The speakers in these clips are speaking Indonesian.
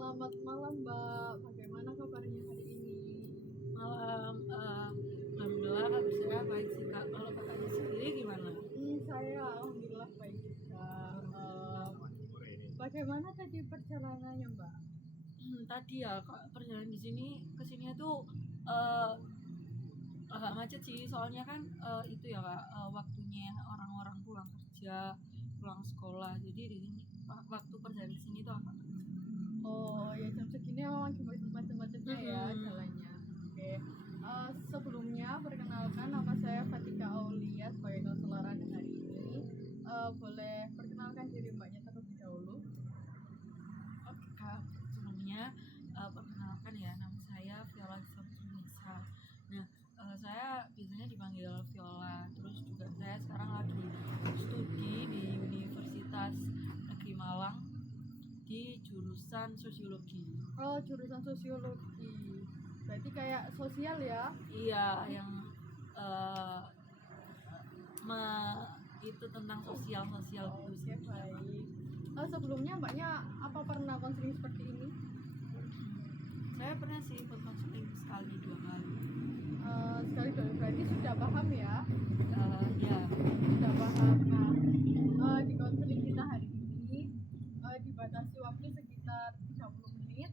Selamat malam Mbak, bagaimana kabarnya hari ini? Malam, alhamdulillah kabar saya baik sih Kak. Kalau Kakaknya sendiri gimana? Saya alhamdulillah baik juga. Bagaimana tadi perjalanannya Mbak? Tadi ya Kak, perjalanan di sini ke sini tuh eh, agak macet sih. Soalnya kan itu ya Kak, waktunya orang-orang pulang kerja, pulang sekolah. Jadi di sini waktu perjalanan di sini tuh agak macet. Oh ya jam segini memang lagi macet-macetnya ya jalannya. Oke. Sebelumnya perkenalkan nama saya Fatika Aulia sebagai konselor Anda hari ini. Boleh perkenalkan diri Mbaknya terlebih dahulu? Oke Kak, sebelumnya perkenalkan ya, nama saya Viola Sabtunisa. Nah, saya biasanya dipanggil Viola. Terus juga saya sekarang lagi studi di Universitas Negeri Malang di jurusan Sosiologi. Oh, jurusan sosiologi. Berarti kayak sosial ya? Iya, yang eh, itu tentang sosial-sosial Oke, gitu. baik. Sebelumnya Mbaknya apa pernah konseling seperti ini? Saya pernah sih ikut konseling sekali 2 kali. Sekali dua berarti sudah paham ya? Ya, Sudah paham. Nah, di konseling kita hari ini dibatasi waktu sekitar 30 menit.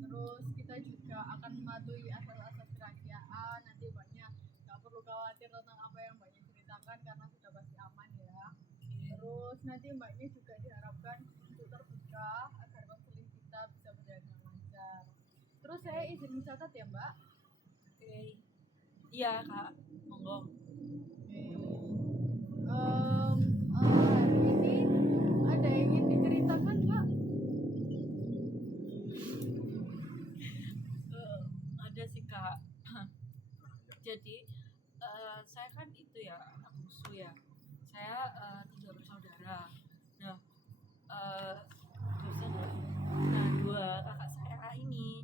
Terus kita juga akan mematuhi asas-asas kerahasiaan. Nanti Mbaknya nggak perlu khawatir tentang apa yang Mbaknya ceritakan karena sudah pasti aman ya. Terus nanti Mbaknya juga diharapkan untuk terbuka agar konseling kita bisa berjalan dengan lancar. Terus saya izin mencatat ya Mbak. oke. Iya Kak, monggo. Hari ini ada yang ingin diceritakan Mbak? Ada sih Kak. Jadi saya kan itu ya anak bungsu ya. Saya 3 bersaudara. Nah, eh, dosen ya. Nah, 2 kakak saya ini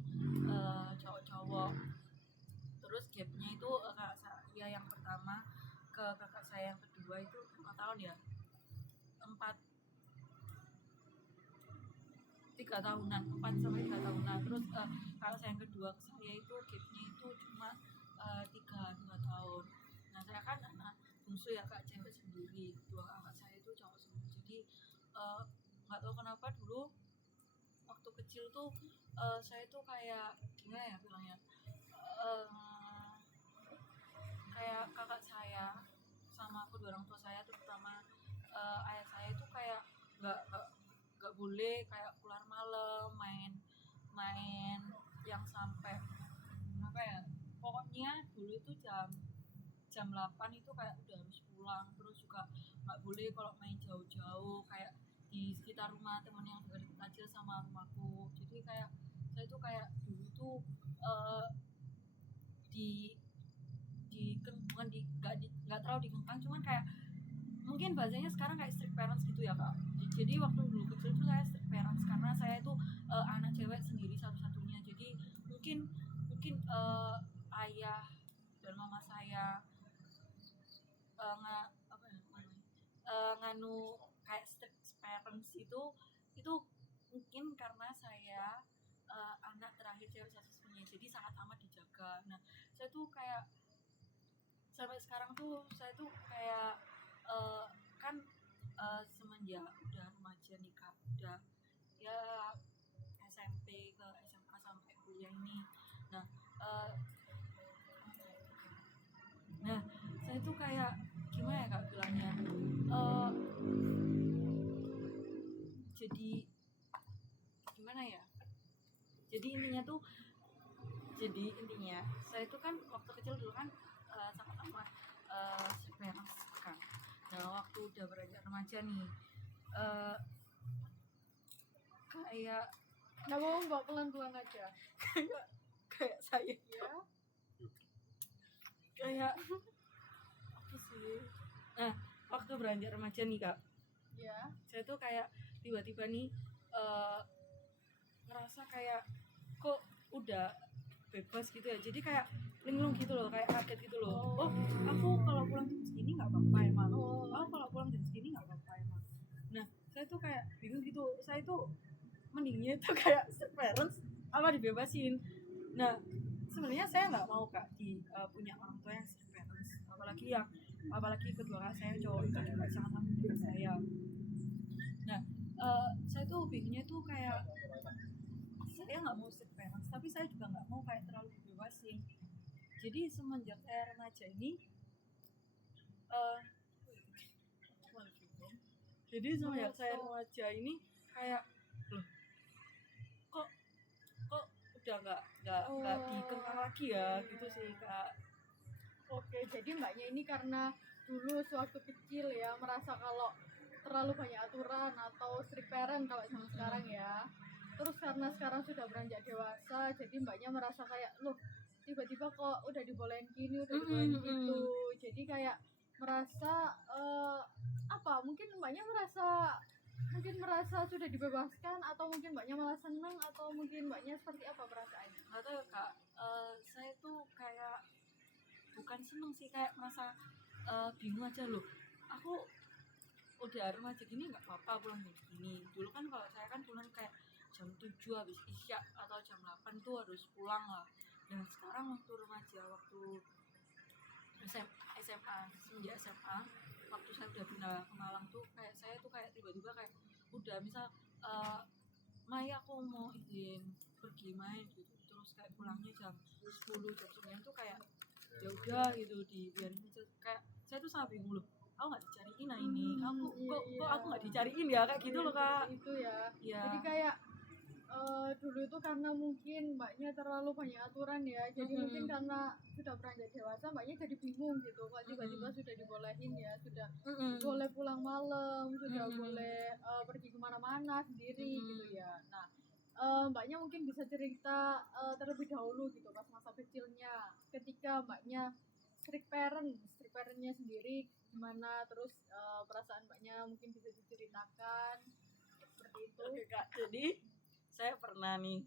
cowok-cowok. Terus gapnya itu kakak saya yang pertama ke kakak saya yang kedua itu 4 tahun ya. 4 3 tahunan 4 sampai 3 tahunan. Terus kakak saya yang kedua ke saya itu gapnya itu cuma 2 tahun. Nah, saya kan anak bungsu ya Kak, cewek sendiri. 2 kakak saya itu cowok semua. Jadi nggak tahu kenapa dulu waktu kecil tuh saya tuh kayak gimana ya bilangnya, eh, kayak kakak saya sama kedua orang tua saya, terutama ayah saya itu kayak nggak boleh kayak keluar malam, main yang sampai apa ya, pokoknya dulu itu jam jam 8 itu kayak udah harus pulang. Terus juga nggak boleh kalau main jauh-jauh kayak di sekitar rumah temen yang dekat aja sama rumahku. Jadi kayak saya tuh kayak dulu tuh eh, di bukan nggak terlalu dikengkang, cuman kayak mungkin bahasanya sekarang kayak strict parents gitu ya Kak. Jadi waktu dulu kecil tuh saya strict parents karena saya itu anak cewek sendiri satu-satunya. Jadi mungkin mungkin ayah dan mama saya apa ya namanya, nganu kayak strict parents itu mungkin karena saya anak terakhir cewek satu-satunya, jadi sangat amat dijaga. Nah, saya tuh kayak sampai sekarang tuh saya tuh kayak kan semenjak udah remaja nikah, udah ya SMP ke SMA sampai kuliah ini. Nah, uh, saya tuh kayak gimana ya Kak bilangnya, uh, jadi gimana ya, jadi intinya saya tuh kan waktu kecil dulu kan sangat amat seperas kan. Nah, waktu udah beranjak remaja nih kayak Nggak mau Mbak, pelan-pelan aja. kayak saya Ya. kayak apa sih, nah waktu beranjak remaja nih Kak, Ya. saya tuh kayak tiba-tiba nih ngerasa kayak kok udah bebas gitu ya. Jadi kayak linglung gitu loh, kayak kaget gitu loh. Oh, aku kalau pulang jam segini nggak apa-apa emang. Oh, kalau pulang jam segini nggak apa-apa emang. Nah, saya tuh kayak bingung gitu. Saya tuh mendingnya tuh kayak parents apa dibebasin. Nah sebenarnya saya nggak mau kak punya orang tua yang strict parents, apalagi kedua kakak saya cowok itu juga sangat mendidik saya. Nah saya tuh bingungnya tuh kayak saya nggak mau strict parents tapi saya juga nggak mau kayak terlalu dibebasin. Jadi semenjak saya remaja ini eh, jadi semenjak saya remaja ini kayak loh kok udah nggak dikekang lagi ya gitu sih kak. Oke, jadi mbaknya ini karena dulu sewaktu kecil ya merasa kalau terlalu banyak aturan atau strict parent kalau zaman sekarang ya. Terus karena sekarang sudah beranjak dewasa, jadi mbaknya merasa kayak loh tiba-tiba kok udah dibolehin gini, udah dibolehin gitu. Jadi kayak merasa apa? Mungkin mbaknya merasa sudah dibebaskan atau mungkin mbaknya malah seneng atau mungkin mbaknya seperti apa perasaannya? Nggak tahu ya kak, saya tuh kayak bukan seneng sih, kayak merasa bingung aja loh. Aku udah remaja gini nggak apa-apa pulang jam segini. Dulu kan kalau saya kan pulang kayak jam 7 habis isya atau jam 8 tuh harus pulang lah. Dan sekarang waktu remaja, waktu SMA, semenjak SMA, waktu saya udah pindah ke Malang tuh kayak saya tuh kayak tiba-tiba kayak udah misal Mai aku mau izin pergi main gitu, terus kayak pulangnya jam 10 jam 9 tuh kayak ya udah gitu dibiarin aja. Kayak saya tuh sangat bingung loh, aku nggak dicariin nah ini, kok aku nggak dicariin ya kayak gitu loh kak. Itu ya. Ya. Jadi kayak dulu itu karena mungkin mbaknya terlalu banyak aturan ya, jadi mungkin karena sudah beranjak dewasa mbaknya jadi bingung gitu, kok tiba-tiba sudah dibolehin ya, sudah boleh pulang malam, sudah boleh pergi kemana-mana sendiri gitu ya. Nah mbaknya mungkin bisa cerita terlebih dahulu gitu pas masa kecilnya ketika mbaknya strict parentnya sendiri gimana, terus perasaan mbaknya mungkin bisa diceritakan seperti itu. Oke kak, jadi saya pernah nih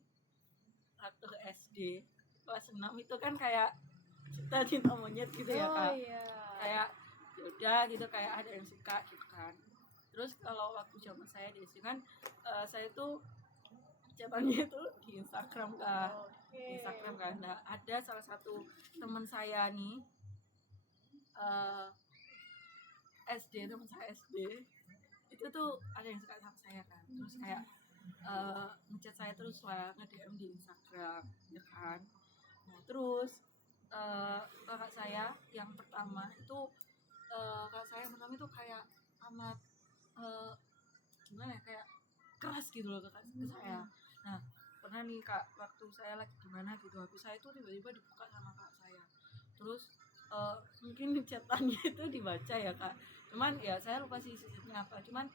waktu SD kelas 6 itu kan kayak kita cinta monyet gitu ya kak. Iya. Kayak yaudah gitu, kayak ada yang suka gitu kan. Terus kalau waktu zaman saya di SD kan saya tuh chatannya itu di Instagram kak. Di Instagram kan. Nah, ada salah satu teman saya nih teman saya SD itu tuh ada yang suka sama saya kan. Terus kayak ngechat saya terus lah, nge-DM di Instagram ya kan. Nah terus kakak saya yang pertama itu kayak amat gimana ya, kayak keras gitu loh ke saya. Nah pernah nih kak, waktu saya lagi gimana gitu, habis saya itu tiba-tiba dibuka sama kakak saya. Terus mungkin chatannya itu dibaca ya kak, cuman ya saya lupa sih isinya apa, cuman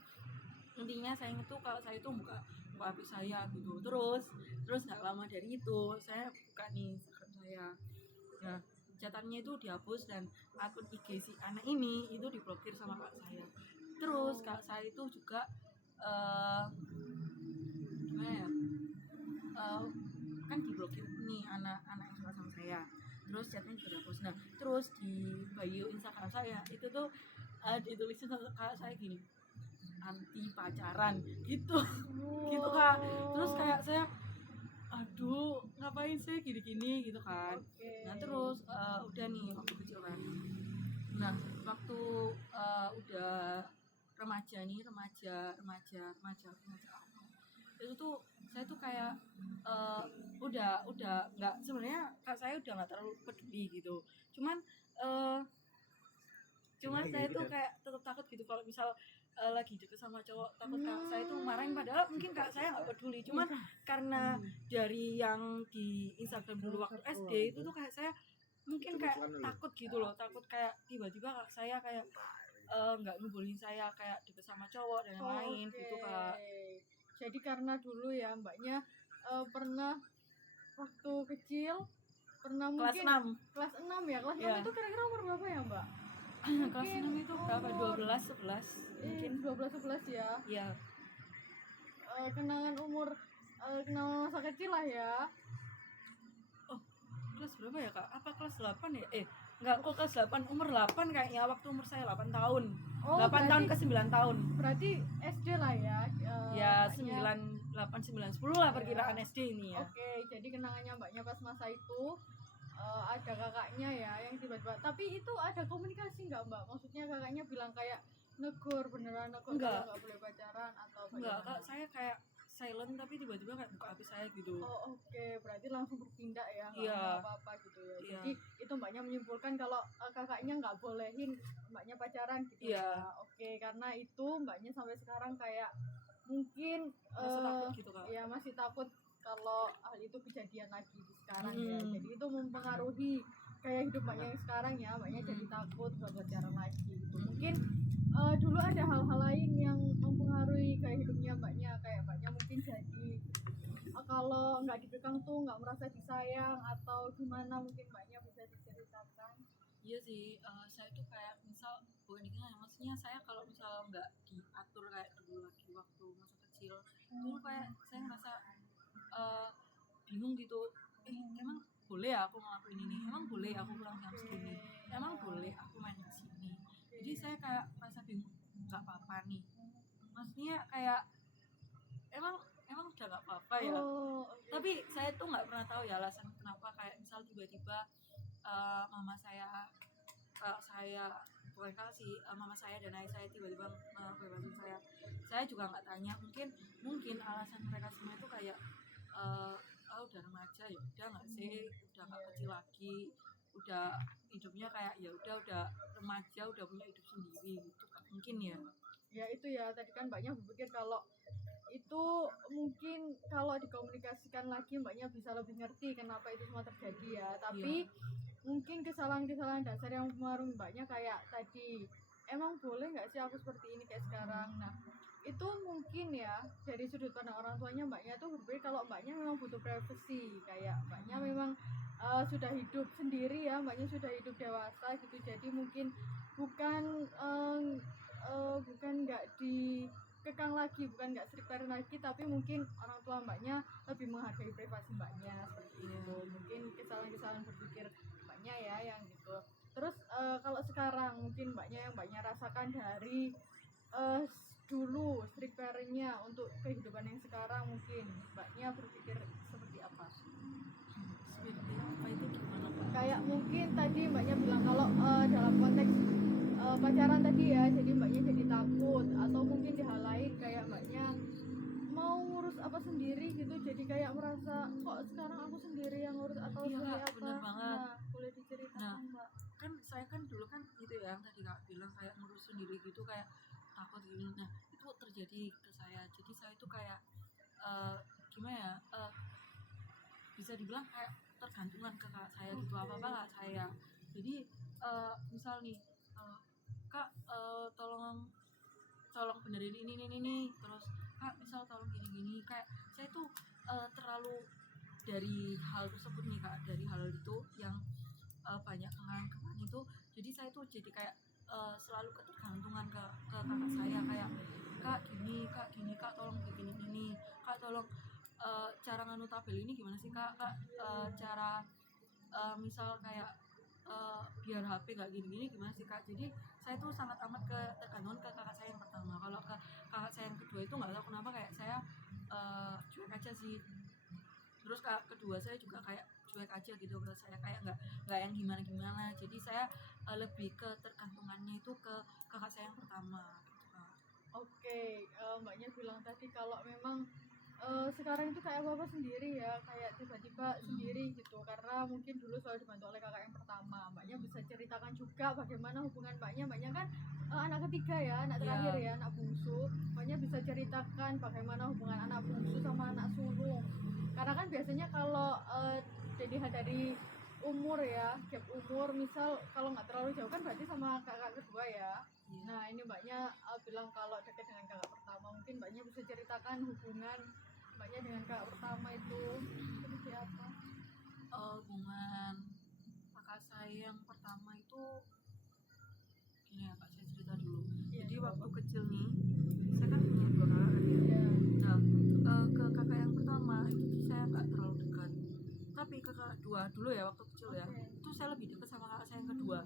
intinya saya itu kalau saya itu buka HP saya gitu. Terus nggak lama dari itu saya buka nih Instagram saya. Nah catatannya itu dihapus dan akun IG si anak ini itu diblokir sama kak saya. Terus kak saya itu juga gimana ya, kan diblokir nih anak-anak yang suka sama saya. Terus chatnya juga dihapus. Nah terus di bio Instagram saya itu tuh ditulisin sama kak saya gini, anti pacaran gitu. Gitu kak. Terus kayak saya aduh ngapain sih gini-gini gitu kan. Nah terus udah nih waktu kecil kan. Nah waktu udah remaja itu tuh saya tuh kayak udah nggak, sebenarnya kak saya udah nggak terlalu peduli gitu. Cuman saya tuh kayak tetap takut gitu kalau misal lagi deket sama cowok, takut kak saya tuh marahin, padahal mungkin kak saya nggak peduli. Cuman karena dari yang di Instagram dulu waktu SD itu tuh kayak saya mungkin kayak takut gitu loh, takut kayak tiba-tiba kak saya kayak nggak ngebolehin saya kayak deket sama cowok dan yang lain gitu kak. Jadi karena dulu ya mbaknya pernah waktu kecil pernah kelas mungkin 6 kelas 6 ya, kelas 6 itu kira-kira umur berapa ya mbak? Kelas 6 itu berapa, 12 11 mungkin 12-11 ya. Iya. Kenangan masa kecil lah ya. Oh kelas berapa ya kak, apa kelas 8 ya, enggak kok kelas 8, umur 8 kayaknya, waktu umur saya 8 tahun. 8 tahun ke 9 tahun berarti SD lah ya. ya 9 8, 9, 10 lah perkiraan SD ini ya. Oke, jadi kenangannya mbaknya pas masa itu ada kakaknya ya yang tiba-tiba, tapi itu ada komunikasi nggak mbak? Maksudnya kakaknya bilang kayak negur, beneran negur Enggak. kalau nggak boleh pacaran atau Enggak, bagaimana? Kak, saya kayak silent tapi tiba-tiba kayak buka HP saya gitu. Oh oke, berarti langsung bertindak ya, nggak Iya. ngomong apa-apa gitu ya. Iya. Jadi itu mbaknya menyimpulkan kalau kakaknya nggak bolehin mbaknya pacaran gitu Iya. ya. Oke, karena itu mbaknya sampai sekarang kayak mungkin Rasa takut gitu, Kak. ya masih takut kalau hal itu kejadian lagi di sekarang ya. Hmm. Jadi itu mempengaruhi kayak hidup mbaknya yang sekarang ya. Mbaknya jadi takut buat pacaran lagi gitu. Mungkin dulu ada hal-hal lain yang mempengaruhi kayak hidupnya mbaknya, kayak mbaknya mungkin jadi kalau nggak dikekang tuh nggak merasa disayang atau gimana, mungkin mbaknya bisa diceritakan. Iya sih, saya tuh kayak misal bukan dikenal ya, maksudnya saya kalau misal nggak diatur kayak dulu lagi waktu masa kecil, dulu kayak saya ngerasa bingung gitu. Emang boleh ya aku ngelakuin ini? Emang boleh ya aku pulang jam segini? Emang boleh aku main di sini? Jadi saya kayak merasa bingung, nggak apa-apa nih. Maksudnya kayak emang udah nggak apa-apa ya. Oh, oke. Tapi saya tuh nggak pernah tahu ya alasan kenapa, kayak misal tiba-tiba mama saya bukan kakak sih, mama saya dan ayah saya tiba-tiba bebasin saya juga nggak tanya. Mungkin alasan mereka semua itu kayak udah remaja ya udah nggak sih, udah nggak kecil lagi, udah hidupnya kayak ya udah remaja, udah punya hidup sendiri gitu kan, mungkin ya. Ya itu ya, tadi kan mbaknya berpikir kalau itu mungkin kalau dikomunikasikan lagi mbaknya bisa lebih ngerti kenapa itu semua terjadi ya. Tapi mungkin kesalahan-kesalahan dasar yang mempengaruhi mbaknya kayak tadi, emang boleh nggak sih aku seperti ini kayak sekarang. Nah itu mungkin ya dari sudut pandang orang tuanya mbaknya tuh berpikir kalau mbaknya memang butuh privacy, kayak mbaknya memang sudah hidup sendiri ya, mbaknya sudah hidup dewasa gitu, jadi mungkin bukan bukan nggak dikekang lagi, bukan nggak strict parent lagi, tapi mungkin orang tua mbaknya lebih menghargai privasi mbaknya seperti itu. Mungkin kesalahan-kesalahan berpikir mbaknya ya yang gitu. Terus kalau sekarang mungkin mbaknya yang mbaknya rasakan dari dulu strict parentnya untuk kehidupan yang sekarang, mungkin mbaknya berpikir seperti apa? Seperti apa itu gimana Pak? Kayak mungkin tadi mbaknya bilang kalau dalam konteks pacaran tadi ya, jadi mbaknya jadi takut, atau mungkin di hal lain kayak mbaknya mau ngurus apa sendiri gitu, jadi kayak merasa kok sekarang aku sendiri yang ngurus atau Iya, seperti Kak, apa. bener banget. Nah boleh diceritakan mbak? Kan saya kan dulu kan gitu ya, yang tadi Kak bilang kayak ngurus sendiri gitu, kayak takut gini. Nah itu terjadi ke saya, jadi saya itu kayak gimana ya, bisa dibilang kayak tergantungan ke kakak saya gitu, apa-apa kakak saya. Jadi misal nih, Kak tolong benerin ini, terus Kak misal tolong gini kayak saya tuh terlalu dari hal tersebut nih Kak, dari hal itu yang banyak kenangan itu, jadi saya tuh jadi kayak selalu ketergantungan ke kakak saya, kayak Kak gini Kak tolong bikin ini, Kak tolong cara nganu tabel ini gimana sih Kak, cara misal kayak biar HP nggak gini-gini gimana sih Kak. Jadi saya tuh sangat amat ketergantungan ke kakak saya yang pertama. Kalau ke kakak saya yang kedua itu nggak tahu kenapa kayak saya cuek aja sih. Terus kakak kedua saya juga kayak cuek aja gitu ke saya, kayak nggak yang gimana. Jadi saya lebih ketergantungannya itu ke kakak saya yang pertama gitu Kak. Oke, mbaknya bilang tadi kalau memang sekarang itu kayak apa sendiri ya, kayak tiba-tiba sendiri gitu, karena mungkin dulu selalu dibantu oleh kakak yang pertama. Mbaknya bisa ceritakan juga bagaimana hubungan mbaknya kan anak ketiga ya, anak terakhir ya, anak bungsu. Mbaknya bisa ceritakan bagaimana hubungan anak bungsu sama anak sulung, karena kan biasanya kalau dilihat dari umur ya, gap umur, misal kalau nggak terlalu jauh kan berarti sama kakak kedua ya. Nah ini mbaknya bilang kalau dekat dengan kakak pertama, mungkin mbaknya bisa ceritakan hubungan mbaknya dengan kakak pertama itu seperti apa? Hubungan kakak saya yang pertama itu gini ya Kak, saya cerita dulu. Jadi waktu kecil nih, saya kan punya 2 kakak kan ya. Nah ke kakak yang pertama itu saya nggak terlalu dekat, tapi ke kakak kedua dulu ya waktu kecil ya, itu saya lebih dekat sama kakak saya yang kedua.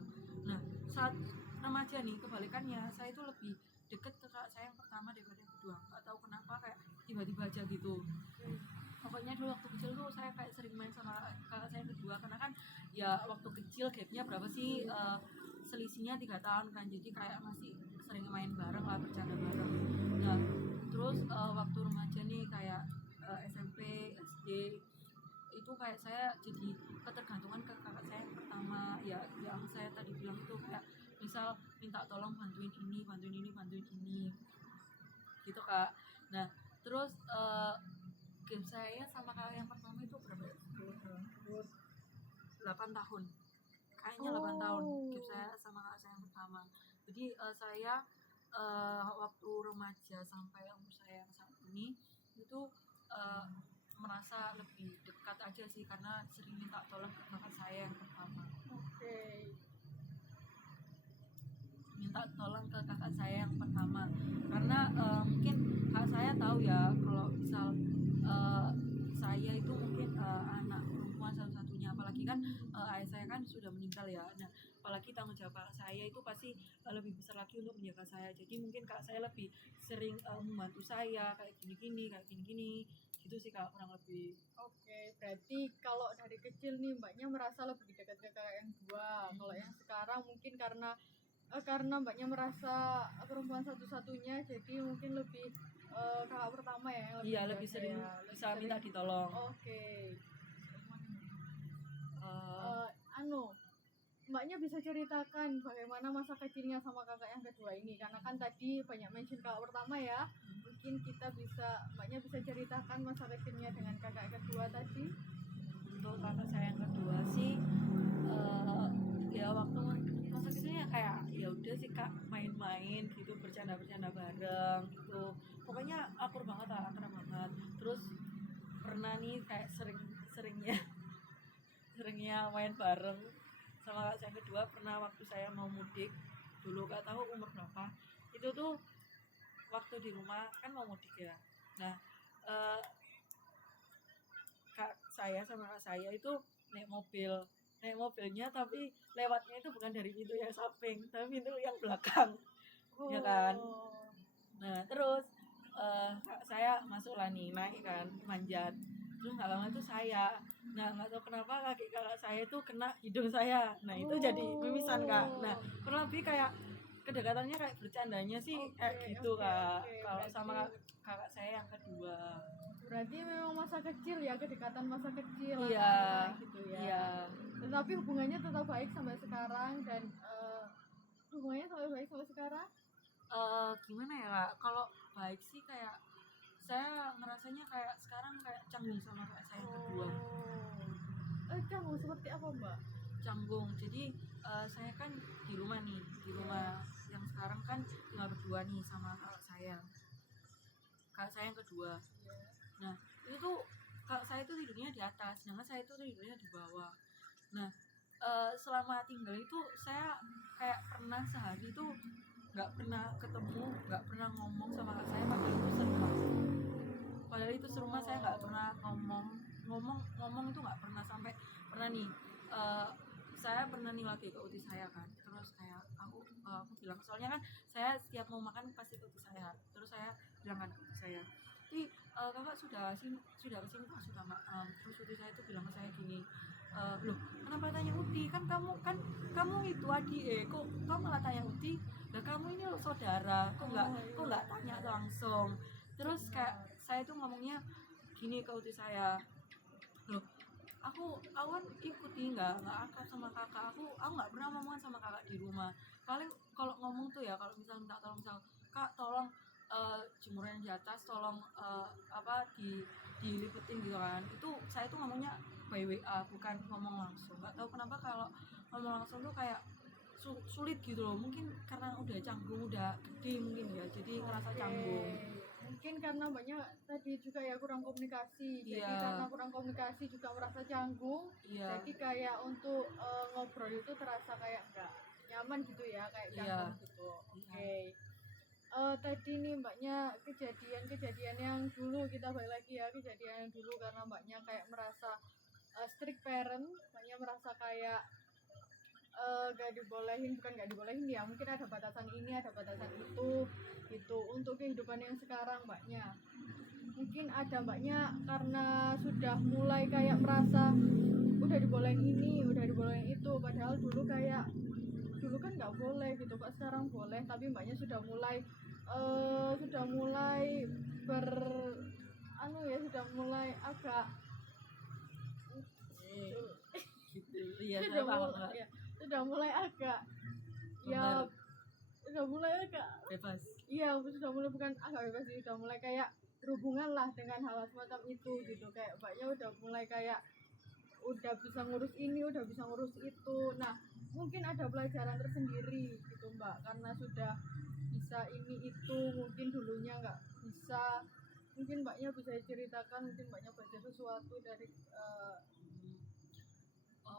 Nah saat remaja nih kebalikannya, saya itu lebih deket ke kakak saya yang pertama daripada yang kedua. Nggak tahu kenapa, kayak tiba-tiba aja gitu. Pokoknya dulu waktu kecil tuh saya kayak sering main sama kakak saya yang kedua, karena kan ya waktu kecil gapnya berapa sih, selisihnya 3 tahun kan, jadi kayak masih sering main bareng lah, bercanda bareng. Nah terus waktu remaja nih kayak SMP, SD, itu kayak saya jadi ketergantungan ke kakak saya yang pertama, ya yang saya tadi bilang itu, kayak misal minta tolong bantuin ini, bantuin ini, bantuin ini gitu kak. Nah terus game saya sama kakak yang pertama itu berapa ya? 8 tahun, kayaknya 8 tahun game saya sama kakak saya yang pertama. Jadi saya waktu remaja sampai umur saya yang saat ini itu uh, merasa lebih dekat aja sih, karena sering minta tolong ke kakak saya yang pertama. Oke. Minta tolong ke kakak saya yang pertama karena mungkin kakak saya tahu ya kalau misal saya itu mungkin anak perempuan satu-satunya, apalagi kan ayah saya kan sudah meninggal ya. Nah apalagi tanggung jawab kakak saya itu pasti lebih besar lagi untuk menjaga saya, jadi mungkin kakak saya lebih sering membantu saya kayak gini-gini, kayak gini-gini gitu sih kak, kurang lebih. Oke, berarti kalau dari kecil nih mbaknya merasa lebih dekat ke kakak yang dua. Kalau yang sekarang mungkin karena mbaknya merasa perempuan satu-satunya, jadi mungkin lebih kakak pertama ya yang lebih Iya, lebih jaga sering ya, lebih bisa sering. minta ditolong. Oke. Eh, Anu, mbaknya bisa ceritakan bagaimana masa kecilnya sama kakak yang kedua ini, karena kan tadi banyak mention kakak pertama ya. Mungkin mbaknya bisa ceritakan masa kecilnya dengan kakak kedua tadi. untuk kakak saya yang kedua sih ya waktu masa kecilnya kayak ya udah sih kak, main-main gitu, bercanda-bercanda bareng gitu, pokoknya akur banget lah, akrab banget. Terus pernah nih kayak seringnya seringnya main bareng sama kakak saya yang kedua. Pernah waktu saya mau mudik dulu, gak tahu umur berapa itu tuh, waktu di rumah kan mau mudik ya. Nah eh, kak saya sama kak saya itu naik mobilnya, tapi lewatnya itu bukan dari pintu yang samping tapi pintu yang belakang, ya kan. Nah terus kak saya masuk lah nih, naik kan, manjat. Terus nggak lama itu saya, nah nggak tahu kenapa kaki kakak saya itu kena hidung saya, nah itu jadi mimisan kak. Nah kurang lebih kayak kedekatannya kayak bercandanya sih kayak gitu kak, kalau sama kakak saya yang kedua. Berarti memang masa kecil ya, kedekatan masa kecil Iya, anak-anak gitu ya. iya. Tetapi hubungannya tetap baik sampai sekarang, dan hubungannya sampai baik sampai sekarang. Gimana ya kak, kalau baik sih kayak saya ngerasanya kayak sekarang kayak canggung sama kakak saya yang kedua. Canggung seperti apa mbak? Canggung, jadi saya kan di rumah nih, di rumah yang sekarang kan tinggal berdua nih sama kakak saya yang kedua. Nah itu tuh kakak saya itu tidurnya di atas, sedangkan saya itu tidurnya di bawah. Nah selama tinggal itu saya kayak pernah sehari itu nggak pernah ketemu, nggak pernah ngomong sama kakak saya, padahal itu serumah saya nggak pernah ngomong itu nggak pernah. Sampai pernah nih saya pernah nih lagi ke uti saya kan, terus kayak aku bilang, soalnya kan saya setiap mau makan pasti ke uti saya, terus saya bilang kan ke uti saya, kakak sudah kesini pak, sudah makan. Terus uti saya itu bilang ke saya gini, loh kenapa tanya Uti, kan kamu itu adik, kok kamu malah tanya Uti, lah kamu ini loh saudara, kok nggak tanya langsung. Terus kayak saya tuh ngomongnya gini ke Uti saya, loh aku awan ikuti nggak akrab sama kakak, aku nggak pernah ngomongan sama kakak di rumah. Paling kalau ngomong tuh ya kalau misalnya minta tolong, misal kak tolong jemuran di atas, tolong dilipetin gitu kan, itu saya tuh ngomongnya by WA, bukan ngomong langsung. Nggak tahu kenapa kalau ngomong langsung tuh kayak sulit gitu loh, mungkin karena udah canggung, udah gede mungkin ya, jadi ngerasa canggung. Mungkin karena banyak tadi juga ya kurang komunikasi, jadi Iya. karena kurang komunikasi juga merasa canggung. Iya. Jadi kayak untuk ngobrol itu terasa kayak nggak nyaman gitu ya, kayak canggung gitu. Oke. Tadi nih mbaknya kejadian yang dulu, kita balik lagi ya, kejadian yang dulu karena mbaknya kayak merasa strict parent, mbaknya merasa kayak gak dibolehin, bukan gak dibolehin ya, mungkin ada batasan ini, ada batasan itu gitu untuk kehidupan yang sekarang mbaknya. mungkin ada mbaknya karena sudah mulai kayak merasa udah dibolehin ini, udah dibolehin itu, padahal dulu kan nggak boleh gitu, kok sekarang boleh. Tapi mbaknya sudah mulai ber anu ya, sudah mulai agak Gitu ya, sudah saya paham mulai Kak. ya, sudah mulai agak ya Benar, sudah mulai agak bebas. iya, sudah mulai bukan agak bebas sih, sudah mulai kayak berhubungan lah dengan hal semacam itu gitu. Kayak mbaknya udah mulai kayak udah bisa ngurus ini, udah bisa ngurus itu. Nah, mungkin ada pelajaran tersendiri gitu mbak, karena sudah bisa ini itu, mungkin dulunya nggak bisa. Mungkin mbaknya bisa ceritakan, mungkin mbaknya belajar sesuatu dari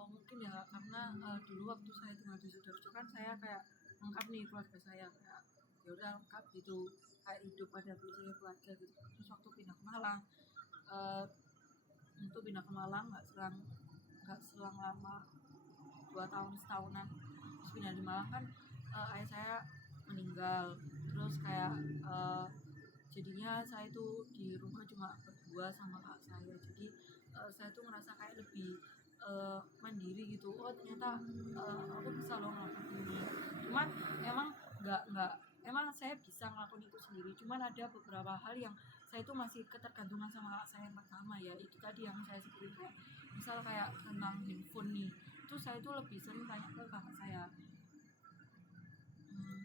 Mungkin ya karena dulu waktu saya tinggal di Sidoarjo kan saya kayak lengkap nih keluarga saya, kayak ya udah lengkap gitu, kayak hidup pada prinsipnya keluarga gitu. Terus waktu pindah ke Malang, eh, untuk pindah ke Malang nggak selang lama 2 tahun setahunan, terus pindah di Malang kan ayah saya meninggal. Terus kayak jadinya saya tuh di rumah cuma berdua sama kak saya. Jadi saya tuh ngerasa kayak lebih mandiri gitu. Oh ternyata aku bisa loh ngelakuin ini. Cuman emang nggak emang saya bisa ngelakuin itu sendiri. Cuman ada beberapa hal yang saya tuh masih ketergantungan sama kak saya yang pertama, ya itu tadi yang saya sebutin, kayak misal kayak tentang handphone nih, itu saya tuh lebih sering tanya ke kakak saya. Hmm,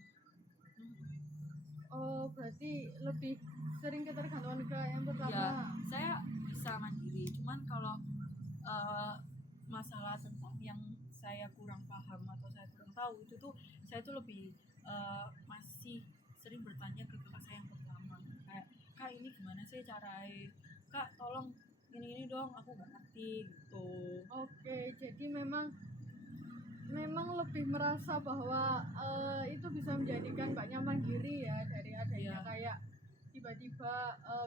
oh berarti lebih sering ketergantungan ke yang ya pertama. saya bisa mandiri, cuman kalau uh, masalah tentang yang saya kurang paham atau saya kurang tahu, itu tuh saya tuh lebih masih sering bertanya ke kakak saya yang pertama, kayak kak ini gimana sih caranya, kak tolong ini dong aku nggak ngerti gitu. Oke, jadi memang lebih merasa bahwa itu bisa menjadikan mbaknya mandiri ya, dari adanya Iya, kayak tiba-tiba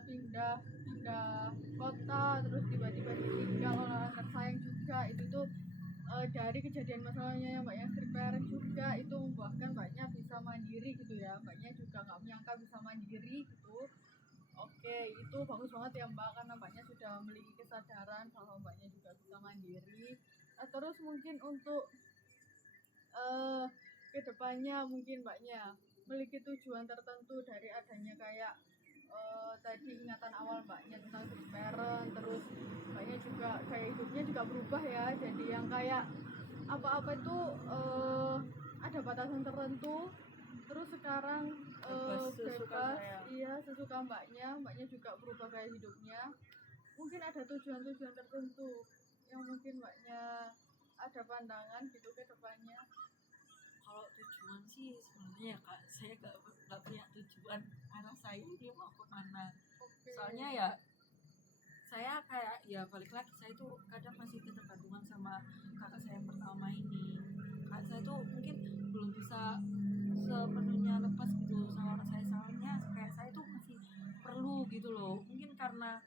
pindah pindah kota, terus tiba-tiba ditinggal oleh anak sayang juga. Itu tuh dari kejadian masalahnya yang mbaknya strict parent juga, itu membuahkan mbaknya bisa mandiri gitu ya. Mbaknya juga nggak menyangka bisa mandiri gitu. Oke, itu bagus banget ya mbak, karena mbaknya sudah memiliki kesadaran bahwa mbaknya juga bisa mandiri. Terus mungkin untuk eh kedepannya, mungkin mbaknya memiliki tujuan tertentu dari adanya kayak tadi ingatan awal mbaknya tentang strict parent, terus mbaknya juga kayak hidupnya juga berubah ya, jadi yang kayak apa-apa itu ada batasan tertentu. Terus sekarang bebas sesuka bebas, saya. iya sesuka mbaknya juga berubah kayak hidupnya. Mungkin ada tujuan-tujuan tertentu yang mungkin mbaknya ada pandangan gitu ke depannya. Kalau tujuan sih sebenarnya ya kak, saya nggak punya tujuan arah saya ini mau kemana. Oke. Soalnya ya saya kayak ya balik lagi, saya tuh kadang masih ketergantungan sama kakak saya yang pertama ini. Kakak saya tuh mungkin belum bisa sepenuhnya lepas gitu sama orang saya, soalnya kayak saya tuh masih perlu gitu loh, mungkin karena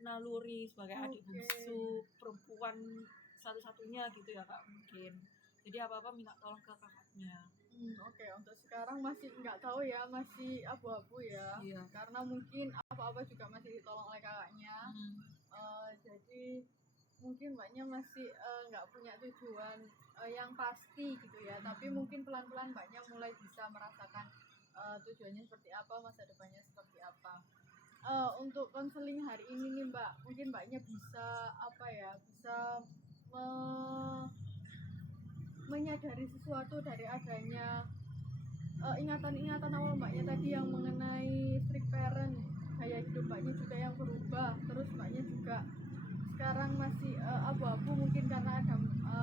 naluri sebagai adik Oke. bungsu perempuan satu-satunya gitu ya kak, mungkin jadi apa-apa minta tolong ke kakaknya. Oke, untuk sekarang masih nggak tahu ya, masih abu-abu ya. Iya. Karena mungkin apa-apa juga masih ditolong oleh kakaknya. Hmm. Jadi mungkin mbaknya masih nggak punya tujuan yang pasti gitu ya. Tapi mungkin pelan-pelan mbaknya mulai bisa merasakan tujuannya seperti apa, masa depannya seperti apa. Untuk konseling hari ini nih mbak, mungkin mbaknya bisa apa ya, bisa menyadari sesuatu dari adanya ingatan-ingatan awal mbaknya tadi yang mengenai strict parent, gaya hidup mbaknya juga yang berubah. Terus mbaknya juga sekarang masih abu-abu, mungkin karena ada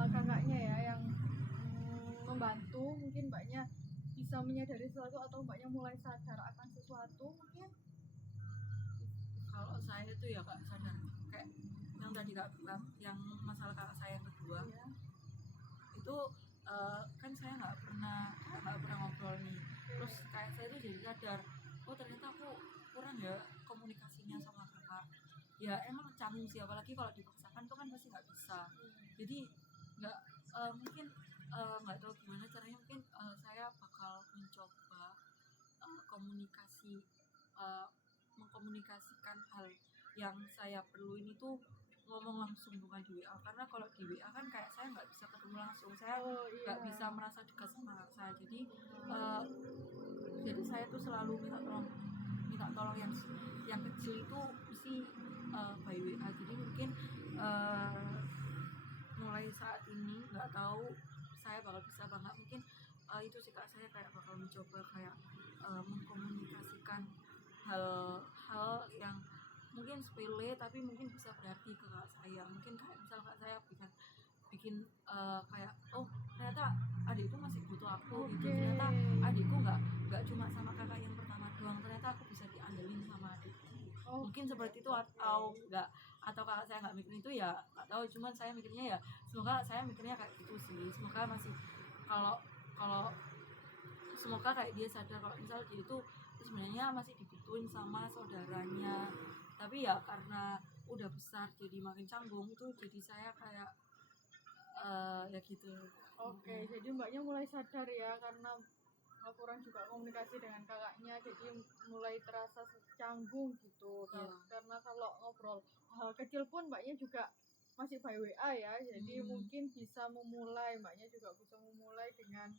kakaknya ya yang membantu. Mungkin mbaknya bisa menyadari sesuatu, atau mbaknya mulai sadar akan sesuatu mungkin. Kalau saya tuh ya kak sadar, kayak yang tadi kak bilang, yang masalah kakak saya yang kedua Ya. itu kan saya nggak pernah ngobrol nih. Terus kayak saya tuh jadi sadar, oh ternyata aku kurang ya komunikasinya sama kakak. Ya emang canggung sih, apalagi kalau dipaksakan tuh kan pasti nggak bisa. Jadi nggak mungkin nggak tahu gimana caranya, mungkin saya bakal mencoba komunikasi, mengkomunikasikan hal yang saya perlu ini tuh ngomong langsung, bukan di WA. Karena kalau di WA kan kayak saya nggak bisa ketemu langsung, saya Oh nggak iya. bisa merasa dekat sama kakak saya. Jadi saya tuh selalu minta tolong yang kecil itu mesti by WA. Jadi mungkin mulai saat ini nggak tahu saya bakal bisa apa nggak, mungkin itu sih kak, saya kayak bakal mencoba kayak mengkomunikasikan hal-hal yang mungkin sepele tapi mungkin bisa berarti ke kakak saya. Mungkin kayak misal kak saya bikin kayak oh ternyata adikku masih butuh aku gitu, Oke. ternyata adikku nggak cuma sama kakak yang pertama doang, ternyata aku bisa diandelin sama adikku. Mungkin seperti itu, atau enggak, atau kakak saya nggak mikirin itu ya nggak tahu, cuman saya mikirnya ya semoga saya mikirnya kayak gitu sih. Semoga masih kalau kalau semoga kayak dia sadar kalau misal dia itu sebenarnya masih dibutuhin sama saudaranya, tapi ya karena udah besar jadi makin canggung itu, jadi saya kayak ya gitu. Oke, jadi mbaknya mulai sadar ya karena kurang juga komunikasi dengan kakaknya, jadi mulai terasa canggung gitu. Iya. Karena kalau ngobrol hal kecil pun mbaknya juga masih by WA ya, jadi mungkin mbaknya juga bisa memulai dengan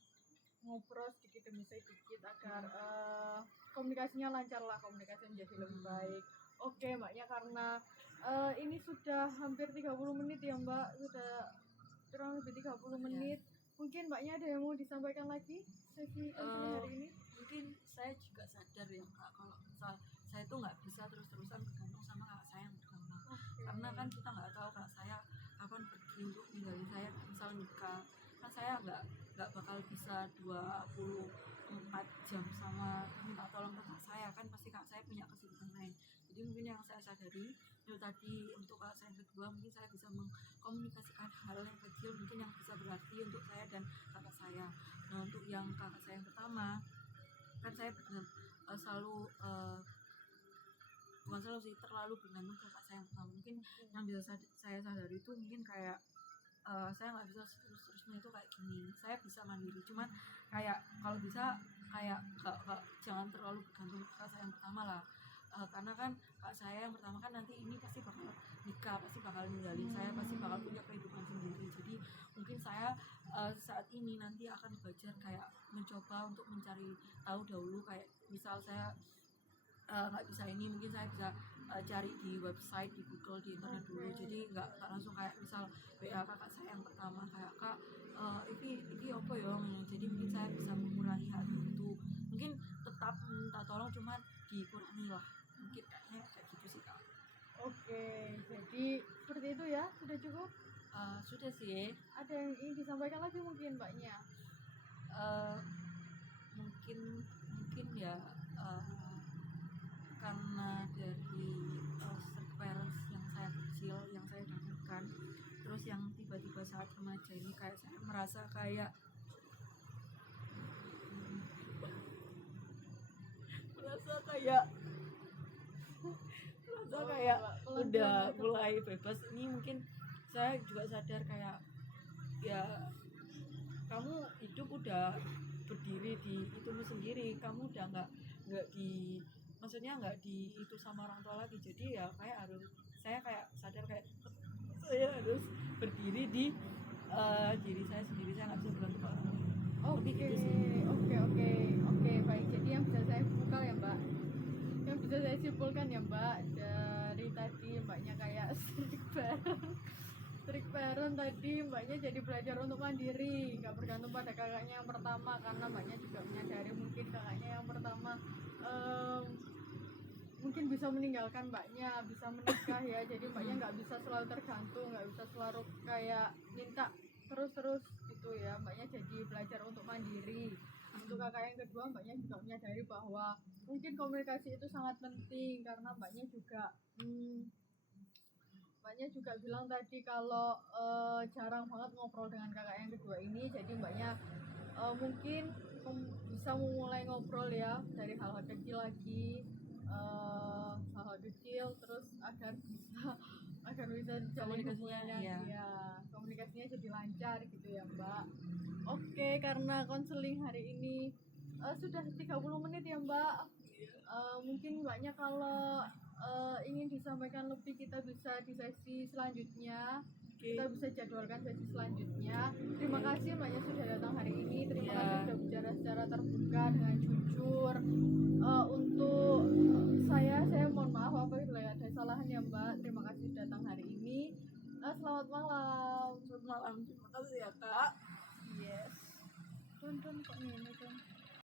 ngobrol sedikit demi sedikit agar komunikasinya lancar lah, komunikasi menjadi lebih baik. Oke mbaknya, karena ini sudah hampir 30 menit ya mbak, sudah kurang lebih 30 menit. Mungkin mbaknya ada yang mau disampaikan lagi sesi konseling hari ini? Mungkin saya juga sadar ya kak, kalau misal saya tuh nggak bisa terus-terusan bergantung sama kakak saya yang pertama. Karena kan kita nggak tahu kakak saya kapan pergi untuk ninggalin saya, misal nikah kan saya nggak bakal bisa 24 jam sama minta tolong ke kakak saya, kan pasti kakak saya punya kesibukan lain. Jadi mungkin yang saya sadari itu tadi, untuk kakak saya yang kedua mungkin saya bisa mengkomunikasikan hal yang kecil mungkin yang bisa berarti untuk saya dan kakak saya. Nah untuk yang kakak saya yang pertama kan saya selalu bukan selalu sih, terlalu bergantung ke kakak saya yang pertama. Mungkin yang bisa saya sadari itu mungkin kayak saya nggak bisa terus-terusnya itu kayak gini, saya bisa mandiri, cuman kayak kalau bisa kayak gak jangan terlalu bergantung ke kakak saya yang pertama lah. Karena kan kak saya yang pertama kan nanti ini pasti bakal nikah, pasti bakal ninggalin saya, pasti bakal punya kehidupan sendiri. Jadi mungkin saya saat ini nanti akan belajar kayak mencoba untuk mencari tahu dahulu, kayak misal saya nggak bisa ini, mungkin saya bisa cari di website, di Google, di internet dulu. Jadi nggak langsung kayak misal WA kakak saya yang pertama kayak kak ini apa ya, jadi mungkin saya bisa mengurangi hal itu, mungkin tetap minta tolong cuman dikurangi lah, mungkin kayaknya kayak gitu sih kak. Oke, jadi seperti itu ya, sudah cukup? Sudah sih. Ada yang ingin disampaikan lagi mungkin mbaknya? Mungkin ya karena dari strict parents yang saya kecil yang saya dapatkan, terus yang tiba-tiba saat remaja ini kayak saya merasa kayak udah mulai bebas ini. Mungkin saya juga sadar kayak ya kamu hidup udah berdiri di itumu sendiri, kamu udah nggak di, maksudnya nggak di itu sama orang tua lagi. Jadi ya kayak saya kayak sadar kayak saya harus berdiri di diri saya sendiri, saya nggak bisa bergantung ke orang lain. Oke, baik. Jadi yang bisa saya buka ya mbak, yang bisa saya simpulkan ya mbak, dari tadi mbaknya kayak strict parent tadi, mbaknya jadi belajar untuk mandiri, nggak bergantung pada kakaknya yang pertama, karena mbaknya juga menyadari mungkin kakaknya yang pertama mungkin bisa meninggalkan mbaknya, bisa menikah ya. Jadi mbaknya nggak bisa selalu tergantung, nggak bisa selalu kayak minta terus gitu ya. Mbaknya jadi belajar untuk mandiri. Untuk kakak yang kedua, mbaknya juga menyadari bahwa mungkin komunikasi itu sangat penting, karena mbaknya juga bilang tadi kalau jarang banget ngobrol dengan kakak yang kedua ini. Jadi mbaknya mungkin bisa memulai ngobrol ya dari hal-hal kecil lagi, hal-hal kecil, terus agar bisa Komunikasinya, komunikasinya jadi lancar gitu ya mbak. Oke, karena konseling hari ini sudah 30 menit ya mbak. Mungkin mbaknya kalau ingin disampaikan lebih kita bisa di sesi selanjutnya. Kita bisa jadwalkan sesi selanjutnya. Terima kasih mbaknya sudah datang hari ini. Terima Iya. kasih sudah bicara secara terbuka dengan jujur. Untuk saya mohon maaf apabila ada kesalahan ya mbak. Terima kasih sudah datang hari ini. Selamat malam. Selamat malam, terima kasih ya kak. Yes. Don kok ini Don.